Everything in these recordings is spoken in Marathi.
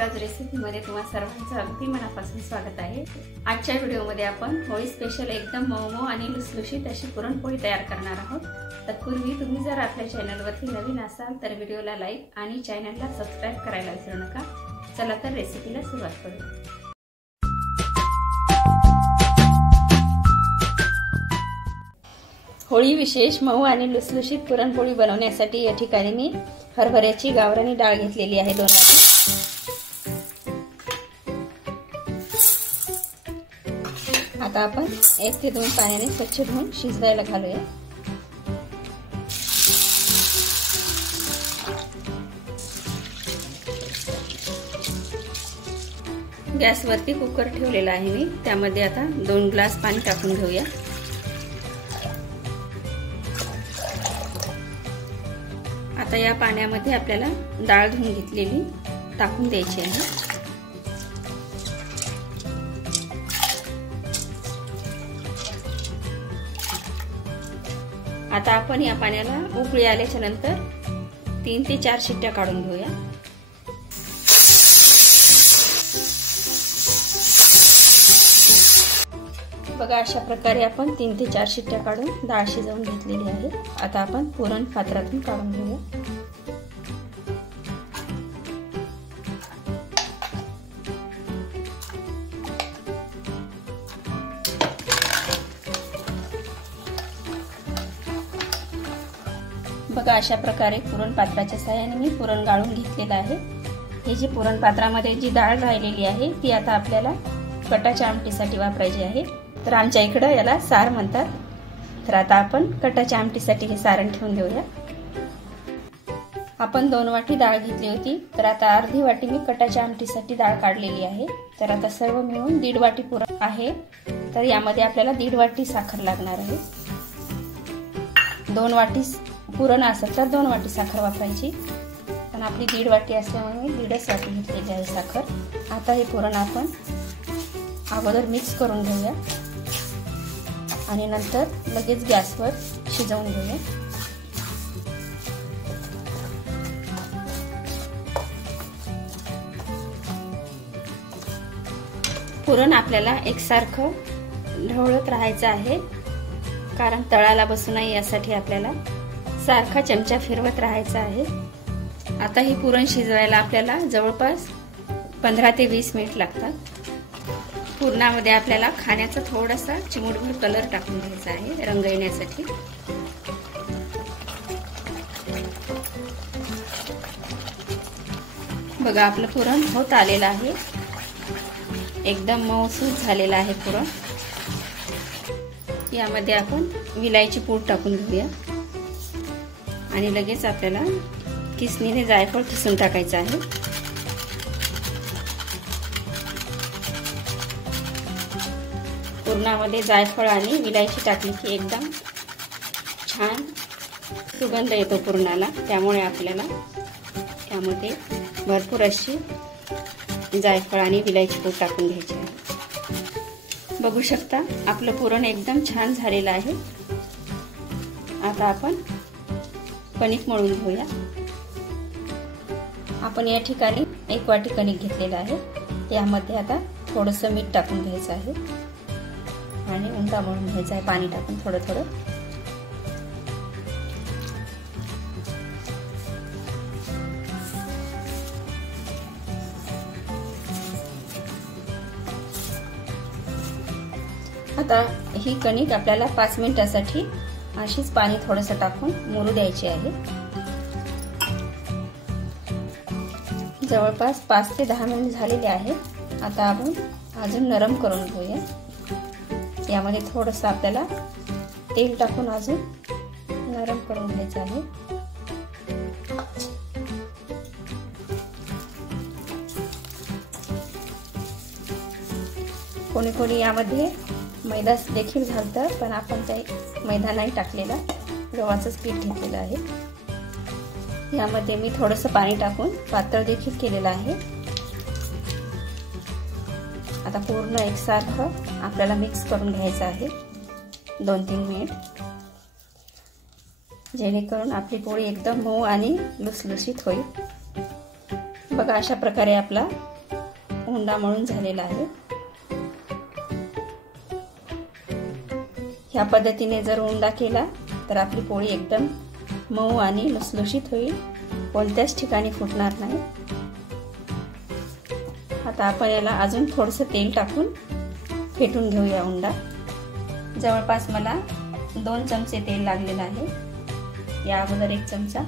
सुरेखराज रेसिपीमध्ये तुम्हा सर्वांचं अगदी मनापासून स्वागत आहे। आजच्या व्हिडिओमध्ये आपण होळी स्पेशल एकदम मऊ आणि लुसलुशीत अशी पुरणपोळी तयार करणार आहोत। तत्पूर्वी तुम्ही जर आपल्या चॅनलवरती नवीन असाल तर व्हिडिओला लाईक आणि चॅनलला सबस्क्राइब करायला विसरू नका। चला तर रेसिपीला सुरुवात करू। होळी विशेष मऊ आणि लुसलुशीत पुरणपोळी बनवण्यासाठी या ठिकाणी मी हरभऱ्याची गावरानी डाळ घेतलेली आहे 2 वाटी। आता आपण 1 ते 2 पाण्याने स्वच्छ धुवून शिजवायला घालूया। गॅसवरती कुकर ठेवलेला आहे मी, त्यामध्ये आता 2 ग्लास पाणी टाकून घेऊया। आता या पाण्यामध्ये आपल्याला डाळ धुवून घेतलेली टाकून द्यायची आहे। आता आपण या पाण्याला उकळी आल्याच्या नंतर 3 ते 4 शिट्ट्या काढून घेऊया। बघा अशा प्रकारे आपण 3 ते 4 शिट्ट्या काढून डाळ शिजवून घेतलेली आहे। आता आपण पुरण पात्रातून काढून घेऊया। बघा अशा प्रकारे पुरण पात्राच्या सहाय्याने मी पुरण गाळून घेतलेलं आहे। हे जी पुरण पात्रामध्ये जी डाळ राहिलेली आहे ती आता आपल्याला कटाच्या आमटीसाठी वापरायची आहे। तर आमच्या इकडे याला सार म्हणतात। तर आता आपण कटाच्या आमटीसाठी हे सारण ठेवून देऊया। आपण 2 वाटी डाळ घेतली होती, तर आता अर्धी वाटी मी कटाच्या आमटीसाठी डाळ काढलेली आहे। तर आता सर्व मिळून 1.5 वाटी पुरण आहे। तर यामध्ये आपल्याला 1.5 वाटी साखर लागणार आहे। 2 वाटी पुरण असेल तर 2 वाटी साखर वापरायची, पण आपली 1.5 वाटी असल्यामुळे मी 1.5 वाटी घेतलेली आहे साखर। आता हे पुरण आपण अगोदर मिक्स करून घेऊया आणि नंतर लगेच गॅसवर शिजवून घेऊया। पुरण आपल्याला एकसारखं ढवळत राहायचं आहे, कारण तळाला बसू नये यासाठी आपल्याला सारखा चमचा फिरवत राहायचा आहे। आता हे पुरण शिजवायला आपल्याला जवळपास 15 ते 20 मिनिट लागतात। पुरणामध्ये आपल्याला खाण्याचा थोडासा चिमूटभर कलर टाकून घ्यायचा आहे रंग येण्यासाठी। बघा आपलं पुरण होत आलेलं आहे, एकदम मऊसूत झालेलं आहे पुरण। यामध्ये आपण विलायची पूड टाकून घेऊया आणि लगेच आपल्याला किसणीने जायफळ किसून टाकायचं आहे। पुरणामध्ये जायफळ आणि विलायची टाकली की एकदम छान सुगंध येतो पुरणाला, त्यामुळे आपल्याला यामध्ये भरपूर अशी जायफळ आणि विलायची पूड टाकून घ्यायची आहे। बघू शकता आपलं पुरण एकदम छान झालेलं आहे। आता आपण कणिक मळून घेऊया। आपण या ठिकाणी 1 वाटी कणिक घेतलेलं आहे। यामध्ये आता थोडंसं मीठ टाकून घ्यायचं आहे आणि उंडा मळून घ्यायचा आहे पाणी टाकून थोडं थोडं। आता ही कणिक आपल्याला 5 मिनिटासाठी अशीच पाणी थोडंसं टाकून मुरू द्यायची आहे। जवळपास 5 ते 10 मिनिट झालेले आहेत। आता आपण अजून नरम करून घेऊया। यामध्ये थोडंसं आपल्याला तेल टाकून अजून नरम करून घ्यायचं आहे। कोणी कोणी यामध्ये मैदा देखील घालतं, पण आपण काही मैदा नाही टाकलेला, गव्हाचंच पीठ घेतलेलं आहे। यामध्ये मी थोडंसं पाणी टाकून पातळ देखील केलेलं आहे। आता पूर्ण एकसारखं आपल्याला मिक्स करून घ्यायचं आहे 2-3 मिनिट, जेणेकरून आपली पोळी एकदम मऊ आणि लुसलुशीत होईल। बघा अशा प्रकारे आपला उंडा मळून झालेला आहे। ह्या पद्धतीने जर उंडा केला तर आपली पोळी एकदम मऊ आणि लुसलुशीत होईल, कोणत्याच ठिकाणी फुटणार नाही। आता आपण याला अजून थोडंसं तेल टाकून फेटून घेऊया उंडा। जवळपास मला 2 चमचे तेल लागलेलं आहे, या अगोदर 1 चमचा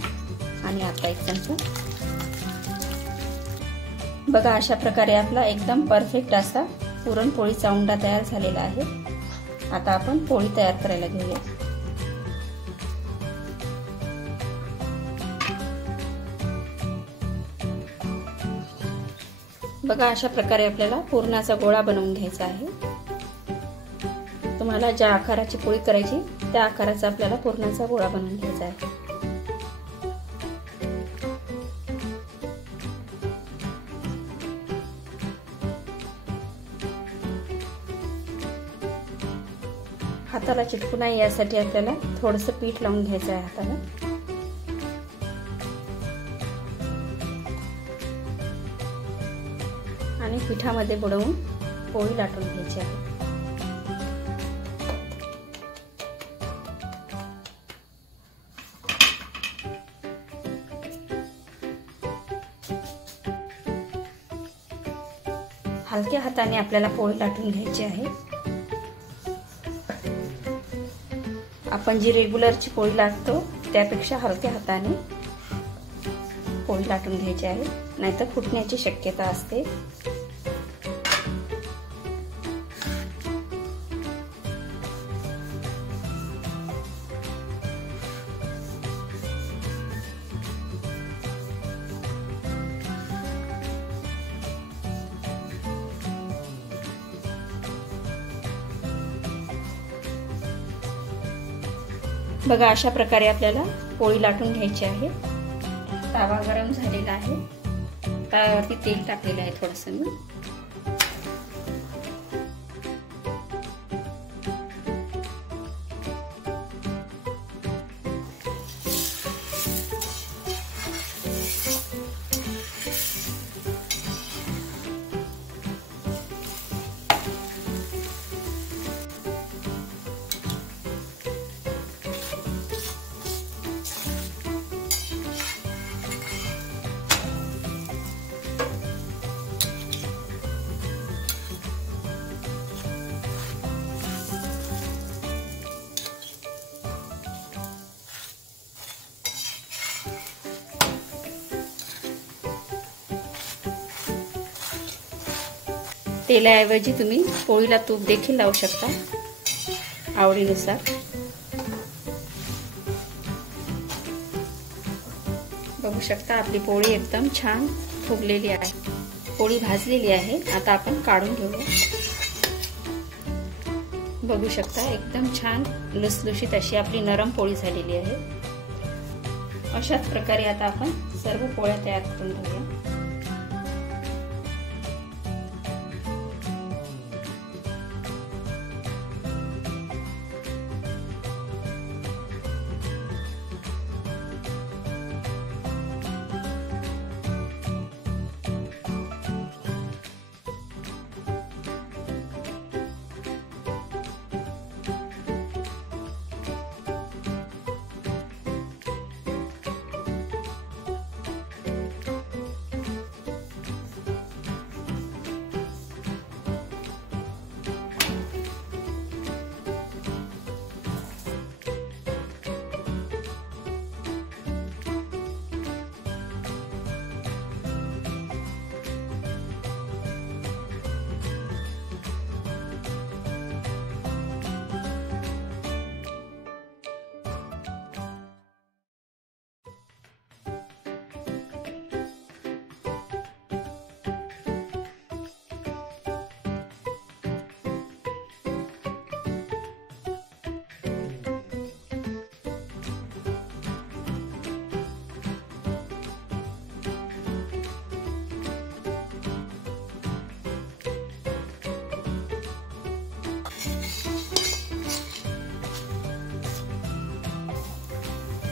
आणि आता 1 चमचा। बघा अशा प्रकारे आपला एकदम परफेक्ट असा पुरणपोळीचा उंडा तयार झालेला आहे। आता आपण पोळी तयार करायला घेऊया। बघा अशा प्रकारे आपल्याला पुरणाचा गोळा बनवून घ्यायचा आहे। तुम्हाला ज्या आकाराची पोळी करायची त्या आकाराचा आपल्याला पुरणाचा गोळा बनवून घ्यायचा आहे। हाताला चिटकू नये यासाठी आपल्याला थोडंसं पीठ लावून घ्यायचं आहे हाताला। आणि पिठामध्ये बुडवून पोळी लाटून घ्यायची आहे। हलक्या हाताने आपल्याला पोळी लाटून घ्यायची आहे। आपण जी रेग्युलरची पोळी लाटतो त्यापेक्षा हलक्या हाताने पोळी लाटून घ्यायची आहे, नाहीतर फुटण्याची शक्यता असते। बघा अशा प्रकारे आपल्याला पोळी लाटून घ्यायची आहे। तवा गरम झालेला आहे, तव्यावरती तेल टाकलेलं आहे थोडंसं मी। तेलाऐवजी तुम्ही पोळीला तूप देखील लावू शकता आवडीनुसार। बघू शकता आपली पोळी एकदम छान फुगलेली आहे, पोळी भाजलेली आहे। आता आपण काढून घेऊया। बघू शकता एकदम छान लुसलुशीत अशी आपली नरम पोळी झालेली आहे। अशाच प्रकारे आता आपण सर्व पोळ्या तयार करून घेऊया।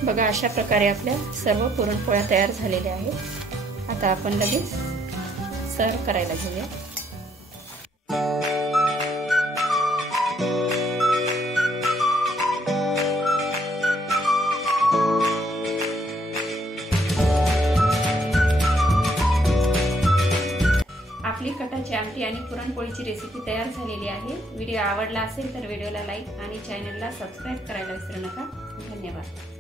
बघा अशा प्रकारे आपल्या सर्व पुरणपोळ्या तयार झालेल्या आहेत। आता आपण लगेच सर्व करायला घेऊया। आपली कटाची आमटी आणि पुरणपोळीची रेसिपी तयार झालेली आहे। व्हिडिओ आवडला असेल तर व्हिडिओला लाईक आणि चॅनलला सबस्क्राईब करायला विसरू नका। धन्यवाद।